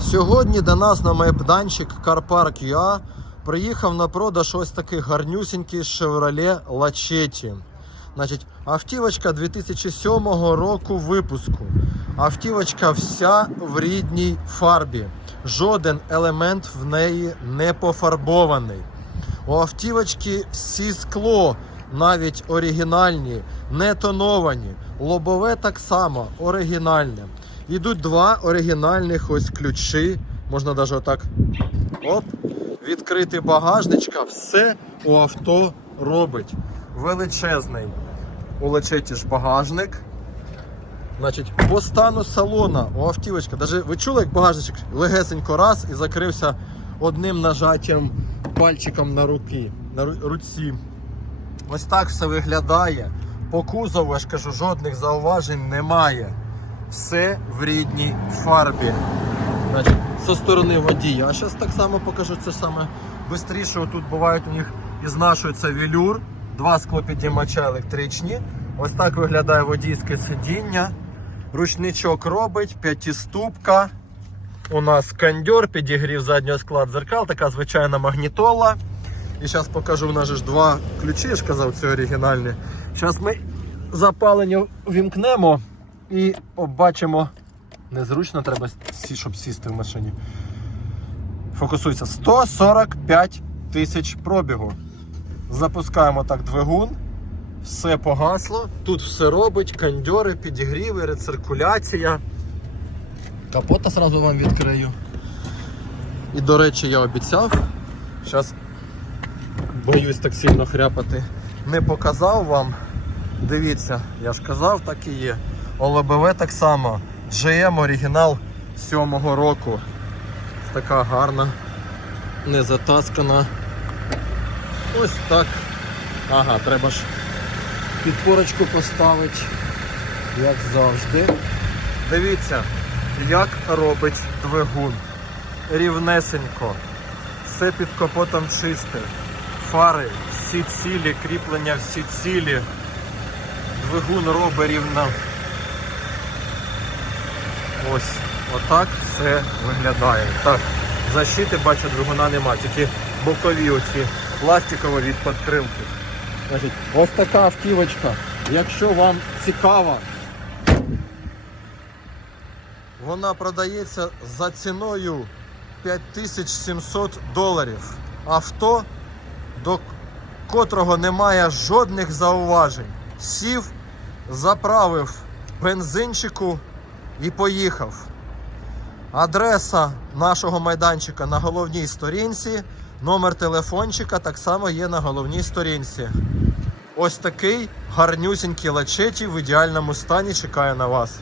Сьогодні до нас на майданчик Карпарк ЮА приїхав на продаж ось такий гарнюсінький Chevrolet Lachetti. Значить, автівочка 2007 року випуску. Автівочка вся в рідній фарбі. Жоден елемент в неї не пофарбований. У автівочки всі скло, навіть оригінальні, не тоновані. Лобове так само оригінальне. Йдуть два оригінальних ось ключі. Можна навіть отак оп, відкрити багажничка. Все у авто робить. Величезний. У ж багажник. Значить, по стану салона у автівочка, даже ви чули, як багажничок легесенько раз і закрився одним нажаттям пальчиком на руки, на руці. Ось так все виглядає. По кузову, я ж кажу, жодних зауважень немає. Все в рідній фарбі. Значить, зі сторони водія. А зараз так само покажу це саме швидше. Тут бувають у них і знашується велюр, два склопідіймача електричні. Ось так виглядає водійське сидіння. Ручничок робить, п'ятиступка. У нас кондьор, підігрів заднього скла дзеркал, така звичайна магнітола. І зараз покажу, у нас ж два ключі, я ж казав, це оригінальні. Зараз ми запалення вімкнемо і побачимо. Незручно треба, щоб сісти в машині. Фокусуйся. 145 тисяч пробігу. Запускаємо так двигун. Все погасло. Тут все робить, кондьори, підігріви, рециркуляція. Капота сразу вам відкрию. І до речі, я обіцяв. Зараз боюсь так сильно хряпати. Не показав вам. Дивіться, я ж казав, так і є. ОЛБВ так само. GM оригінал 7-го року. Така гарна, не затаскана. Ось так. Ага, треба ж підпорочку поставити, як завжди. Дивіться, як робить двигун. Рівнесенько. Все під капотом чисте. Фари всі цілі, кріплення всі цілі. Двигун робить рівно. Ось, отак все виглядає. Так, защити, бачу, двигуна нема, тільки бокові оці пластикові від підкрилки. Значить, ось така автівочка. Якщо вам цікаво, вона продається за ціною 5700 доларів. Авто, до котрого немає жодних зауважень. Сів, заправив бензинчику і поїхав. Адреса нашого майданчика на головній сторінці. Номер телефончика так само є на головній сторінці. Ось такий гарнюсінький лачеті в ідеальному стані чекає на вас.